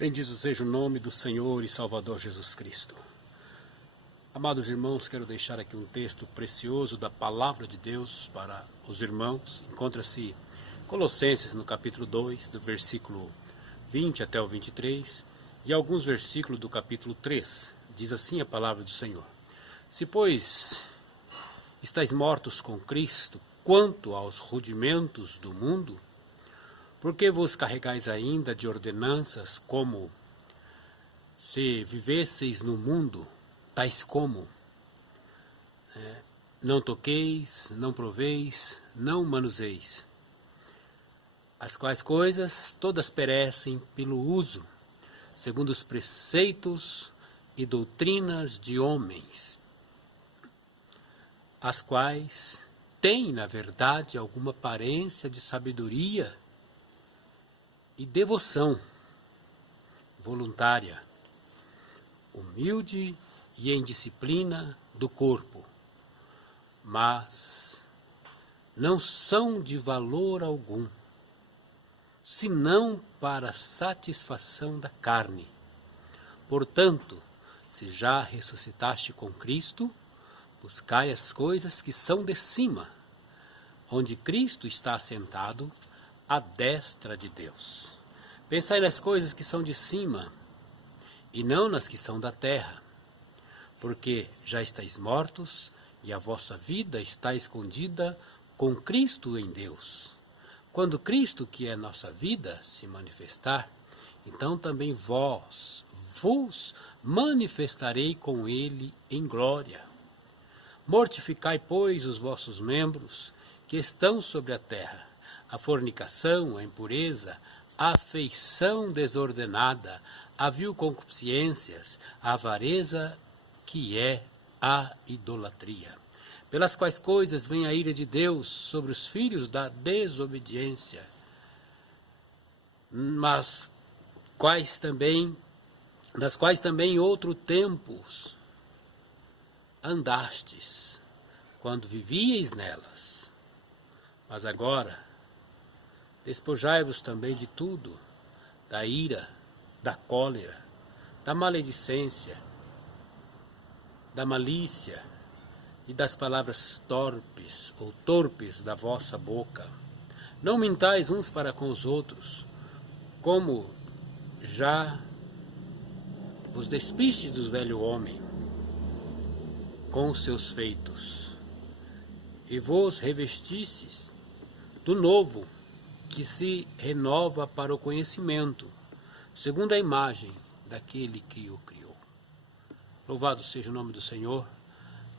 Bendito seja o nome do Senhor e Salvador Jesus Cristo. Amados irmãos, quero deixar aqui um texto precioso da Palavra de Deus para os irmãos. Encontra-se Colossenses no capítulo 2, do versículo 20 até o 23, e alguns versículos do capítulo 3. Diz assim a Palavra do Senhor: Se, pois, estáis mortos com Cristo quanto aos rudimentos do mundo, por que vos carregais ainda de ordenanças como se vivesseis no mundo, tais como não toqueis, não proveis, não manuseis, as quais coisas todas perecem pelo uso, segundo os preceitos e doutrinas de homens, as quais têm, na verdade, alguma aparência de sabedoria e devoção voluntária, humilde e em disciplina do corpo, mas não são de valor algum, senão para a satisfação da carne. Portanto, se já ressuscitaste com Cristo, buscai as coisas que são de cima, onde Cristo está assentado à destra de Deus. Pensai nas coisas que são de cima, e não nas que são da terra, porque já estáis mortos, e a vossa vida está escondida com Cristo em Deus. Quando Cristo, que é nossa vida, se manifestar, então também vos manifestarei com ele em glória. Mortificai, pois, os vossos membros que estão sobre a terra: a fornicação, a impureza, a afeição desordenada, a vil concupiscências, a avareza, que é a idolatria, pelas quais coisas vem a ira de Deus sobre os filhos da desobediência, nas quais também em outro tempos andastes, quando vivíeis nelas. Mas agora despojai-vos também de tudo, da ira, da cólera, da maledicência, da malícia e das palavras torpes ou torpes da vossa boca. Não mintais uns para com os outros, como já vos despistes do velho homem com os seus feitos, e vos revestistes do novo, que se renova para o conhecimento, segundo a imagem daquele que o criou. Louvado seja o nome do Senhor.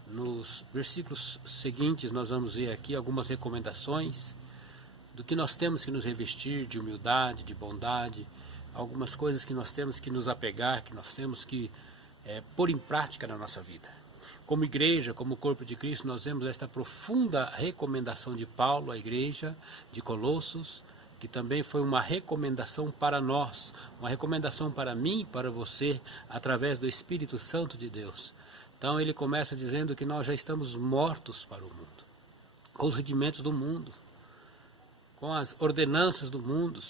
Nos versículos seguintes nós vamos ver aqui algumas recomendações do que nós temos que nos revestir de humildade, de bondade, algumas coisas que nós temos que nos apegar, que nós temos que pôr em prática na nossa vida. Como igreja, como corpo de Cristo, nós vemos esta profunda recomendação de Paulo à igreja de Colossos, que também foi uma recomendação para nós, uma recomendação para mim e para você, através do Espírito Santo de Deus. Então ele começa dizendo que nós já estamos mortos para o mundo, com os rudimentos do mundo, com as ordenanças do mundo.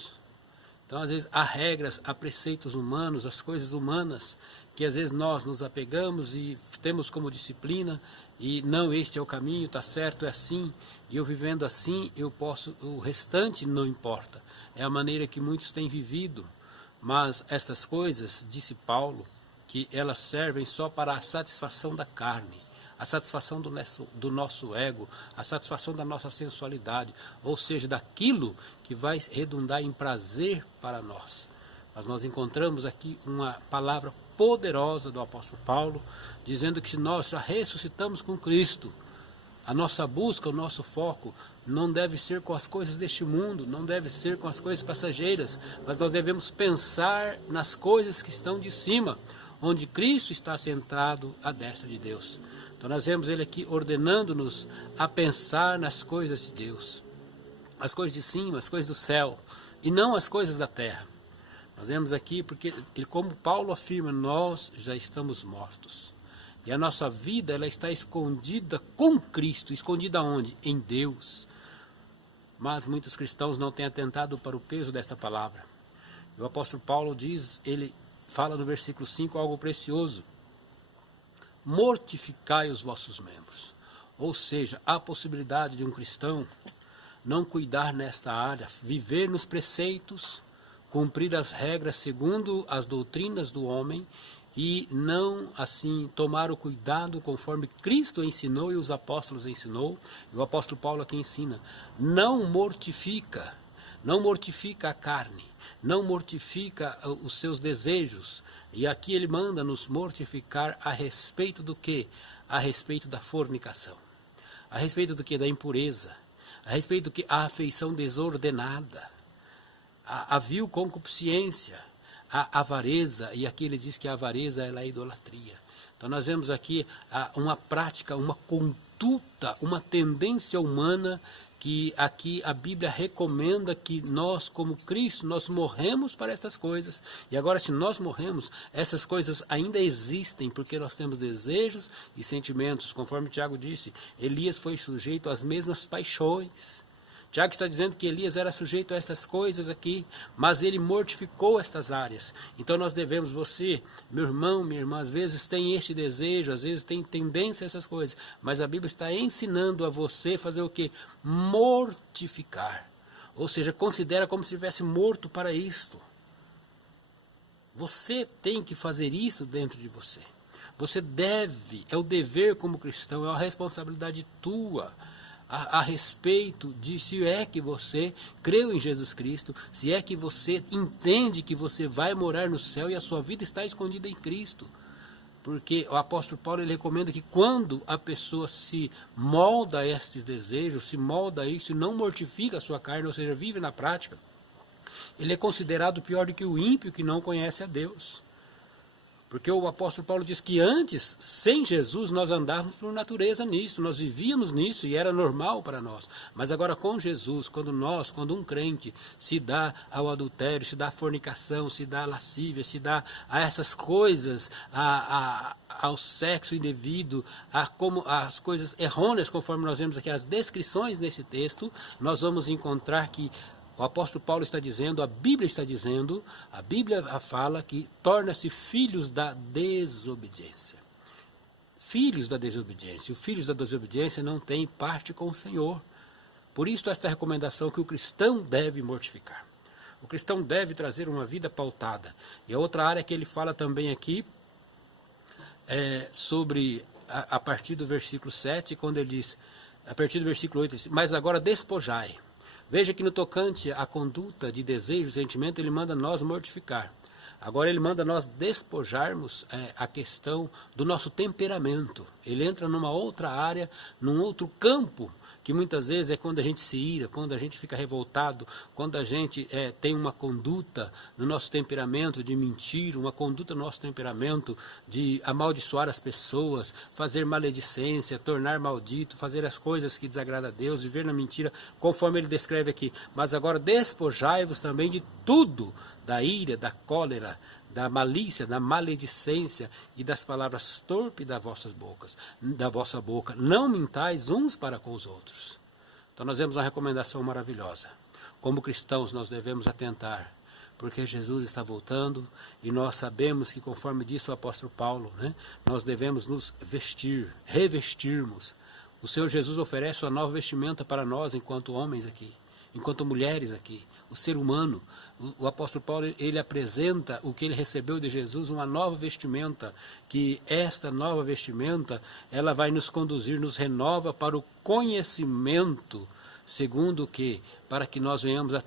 Então às vezes há regras, há preceitos humanos, as coisas humanas, que às vezes nós nos apegamos e temos como disciplina, e não, este é o caminho, está certo, é assim, e eu vivendo assim, eu posso, o restante não importa. É a maneira que muitos têm vivido, mas estas coisas, disse Paulo, que elas servem só para a satisfação da carne, a satisfação do nosso ego, a satisfação da nossa sensualidade, ou seja, daquilo que vai redundar em prazer para nós. Mas nós encontramos aqui uma palavra poderosa do apóstolo Paulo, dizendo que se nós já ressuscitamos com Cristo, a nossa busca, o nosso foco não deve ser com as coisas deste mundo, não deve ser com as coisas passageiras, mas nós devemos pensar nas coisas que estão de cima, onde Cristo está sentado à destra de Deus. Então nós vemos ele aqui ordenando-nos a pensar nas coisas de Deus, as coisas de cima, as coisas do céu, e não as coisas da terra. Nós vemos aqui porque, como Paulo afirma, nós já estamos mortos. E a nossa vida ela está escondida com Cristo. Escondida onde? Em Deus. Mas muitos cristãos não têm atentado para o peso desta palavra. O apóstolo Paulo diz, ele fala no versículo 5 algo precioso. Mortificai os vossos membros. Ou seja, há a possibilidade de um cristão não cuidar nesta área, viver nos preceitos, cumprir as regras segundo as doutrinas do homem e não assim tomar o cuidado conforme Cristo ensinou e os apóstolos ensinou. E o apóstolo Paulo aqui ensina, não mortifica a carne, não mortifica os seus desejos. E aqui ele manda nos mortificar a respeito do quê? A respeito da fornicação. A respeito do quê? Da impureza. A respeito do que? A afeição desordenada. A vil concupiscência. A avareza. E aqui ele diz que a avareza ela é idolatria. Então nós vemos aqui uma prática, uma conduta, uma tendência humana que aqui a Bíblia recomenda que nós, como Cristo, nós morremos para essas coisas. E agora, se nós morremos, essas coisas ainda existem, porque nós temos desejos e sentimentos. Conforme Tiago disse, Elias foi sujeito às mesmas paixões. Tiago está dizendo que Elias era sujeito a estas coisas aqui, mas ele mortificou estas áreas. Então nós devemos, você, meu irmão, minha irmã, às vezes tem este desejo, às vezes tem tendência a essas coisas, mas a Bíblia está ensinando a você fazer o quê? Mortificar. Ou seja, considera como se estivesse morto para isto. Você tem que fazer isso dentro de você. Você deve, é o dever como cristão, é a responsabilidade tua. A respeito de se é que você creu em Jesus Cristo, se é que você entende que você vai morar no céu e a sua vida está escondida em Cristo. Porque o apóstolo Paulo ele recomenda que quando a pessoa se molda a estes desejos, se molda a isso e não mortifica a sua carne, ou seja, vive na prática, ele é considerado pior do que o ímpio que não conhece a Deus. Porque o apóstolo Paulo diz que antes, sem Jesus, nós andávamos por natureza nisso, nós vivíamos nisso e era normal para nós. Mas agora com Jesus, quando um crente se dá ao adultério, se dá à fornicação, se dá à lascívia, se dá a essas coisas, ao sexo indevido, como as coisas errôneas, conforme nós vemos aqui as descrições nesse texto, nós vamos encontrar que o apóstolo Paulo está dizendo, a Bíblia fala que torna-se filhos da desobediência. Filhos da desobediência. Os filhos da desobediência não têm parte com o Senhor. Por isso esta recomendação que o cristão deve mortificar. O cristão deve trazer uma vida pautada. E a outra área que ele fala também aqui é sobre, a partir do versículo 7, quando ele diz, a partir do versículo 8, ele diz, mas agora despojai. Veja que no tocante à conduta de desejo e sentimento, ele manda nós mortificar. Agora ele manda nós despojarmos a questão do nosso temperamento. Ele entra numa outra área, num outro campo, que muitas vezes é quando a gente se ira, quando a gente fica revoltado, quando a gente tem uma conduta no nosso temperamento de mentir, uma conduta no nosso temperamento de amaldiçoar as pessoas, fazer maledicência, tornar maldito, fazer as coisas que desagradam a Deus, viver na mentira, conforme ele descreve aqui. Mas agora despojai-vos também de tudo, da ira, da cólera, da malícia, da maledicência e das palavras torpes da vossa boca. Não mintais uns para com os outros. Então nós vemos uma recomendação maravilhosa. Como cristãos nós devemos atentar, porque Jesus está voltando e nós sabemos que, conforme disse o apóstolo Paulo, nós devemos nos vestir, revestirmos. O Senhor Jesus oferece uma nova vestimenta para nós enquanto homens aqui, enquanto mulheres aqui, o ser humano. O apóstolo Paulo, ele apresenta o que ele recebeu de Jesus, uma nova vestimenta, que esta nova vestimenta, ela vai nos conduzir, nos renova para o conhecimento, segundo o quê? Para que nós venhamos a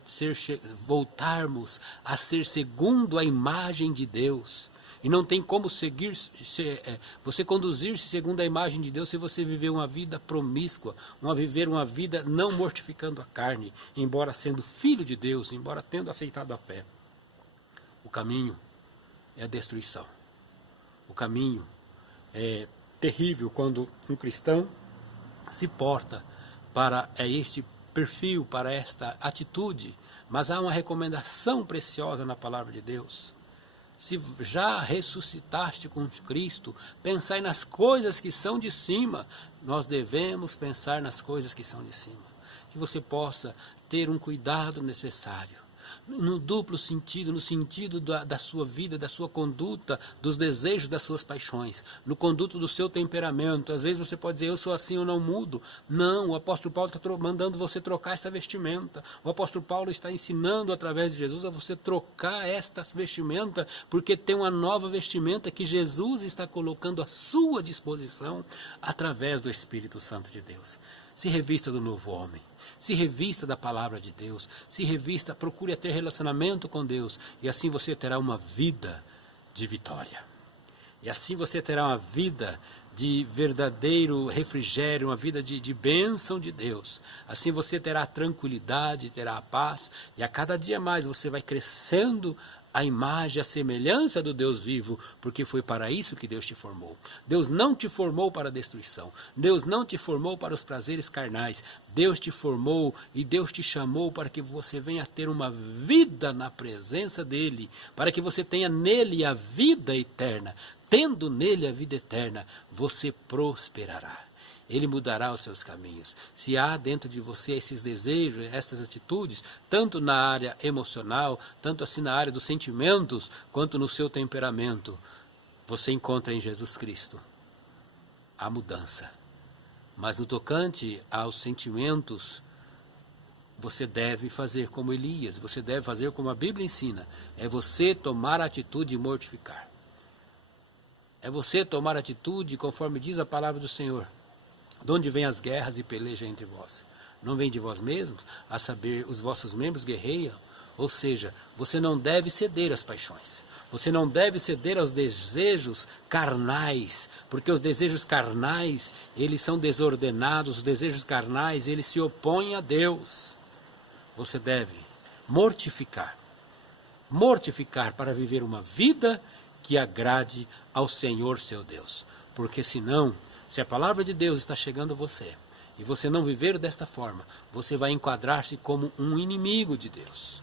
voltarmos a ser segundo a imagem de Deus. E não tem como você conduzir-se segundo a imagem de Deus se você viver uma vida promíscua, viver uma vida não mortificando a carne, embora sendo filho de Deus, embora tendo aceitado a fé. O caminho é a destruição. O caminho é terrível quando um cristão se porta para este perfil, para esta atitude. Mas há uma recomendação preciosa na palavra de Deus. Se já ressuscitaste com Cristo, pensai nas coisas que são de cima. Nós devemos pensar nas coisas que são de cima. Que você possa ter um cuidado necessário. no duplo sentido, no sentido da sua vida, da sua conduta, dos desejos, das suas paixões, no conduto do seu temperamento. Às vezes você pode dizer, eu sou assim, eu não mudo. Não, o apóstolo Paulo está mandando você trocar essa vestimenta. O apóstolo Paulo está ensinando através de Jesus a você trocar esta vestimenta, porque tem uma nova vestimenta que Jesus está colocando à sua disposição através do Espírito Santo de Deus. Se revista do novo homem. Se revista da palavra de Deus, se revista, procure ter relacionamento com Deus, e assim você terá uma vida de vitória. E assim você terá uma vida de verdadeiro refrigério, uma vida de bênção de Deus. Assim você terá a tranquilidade, terá a paz, e a cada dia mais você vai crescendo a imagem, a semelhança do Deus vivo, porque foi para isso que Deus te formou. Deus não te formou para a destruição. Deus não te formou para os prazeres carnais. Deus te formou e Deus te chamou para que você venha ter uma vida na presença dEle, para que você tenha nele a vida eterna. Tendo nele a vida eterna, você prosperará. Ele mudará os seus caminhos. Se há dentro de você esses desejos, essas atitudes, tanto na área emocional, tanto assim na área dos sentimentos, quanto no seu temperamento, você encontra em Jesus Cristo a mudança. Mas no tocante aos sentimentos, você deve fazer como Elias, você deve fazer como a Bíblia ensina, é você tomar a atitude de mortificar. É você tomar atitude conforme diz a palavra do Senhor. De onde vêm as guerras e pelejas entre vós? Não vem de vós mesmos? A saber, os vossos membros guerreiam? Ou seja, você não deve ceder às paixões. Você não deve ceder aos desejos carnais, porque os desejos carnais, eles são desordenados, os desejos carnais, eles se opõem a Deus. Você deve mortificar para viver uma vida que agrade ao Senhor seu Deus, porque senão, se a palavra de Deus está chegando a você, e você não viver desta forma, você vai enquadrar-se como um inimigo de Deus.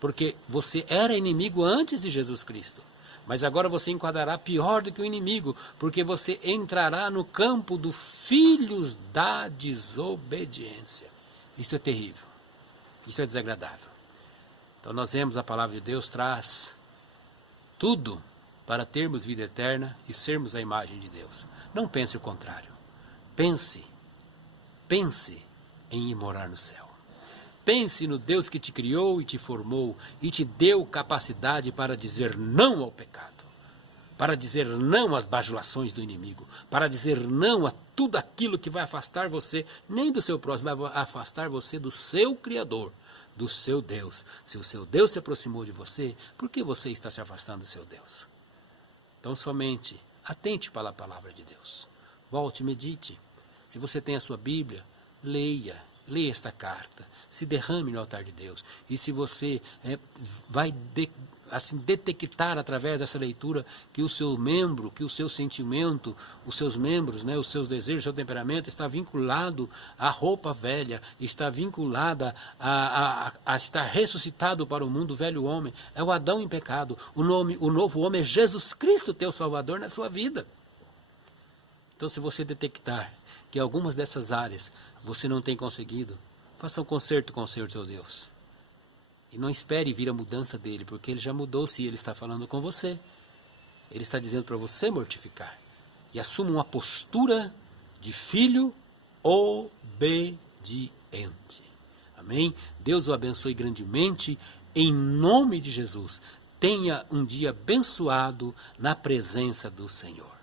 Porque você era inimigo antes de Jesus Cristo. Mas agora você enquadrará pior do que o inimigo, porque você entrará no campo dos filhos da desobediência. Isso é terrível. Isso é desagradável. Então nós vemos a palavra de Deus traz tudo para termos vida eterna e sermos a imagem de Deus. Não pense o contrário. Pense em ir morar no céu. Pense no Deus que te criou e te formou e te deu capacidade para dizer não ao pecado, para dizer não às bajulações do inimigo, para dizer não a tudo aquilo que vai afastar você, nem do seu próximo, vai afastar você do seu Criador, do seu Deus. Se o seu Deus se aproximou de você, por que você está se afastando do seu Deus? Então somente atente para a palavra de Deus. Volte, medite. Se você tem a sua Bíblia, leia esta carta. Se derrame no altar de Deus. E se você vai detectar através dessa leitura que o seu membro, que o seu sentimento, os seus membros, os seus desejos, o seu temperamento está vinculado à roupa velha, está vinculada a estar ressuscitado para o mundo, o velho homem. É o Adão em pecado. O novo homem é Jesus Cristo, teu Salvador, na sua vida. Então, se você detectar que algumas dessas áreas você não tem conseguido, faça um concerto com o Senhor teu Deus. E não espere vir a mudança dele, porque ele já mudou se ele está falando com você. Ele está dizendo para você mortificar. E assuma uma postura de filho obediente. Amém? Deus o abençoe grandemente, em nome de Jesus. Tenha um dia abençoado na presença do Senhor.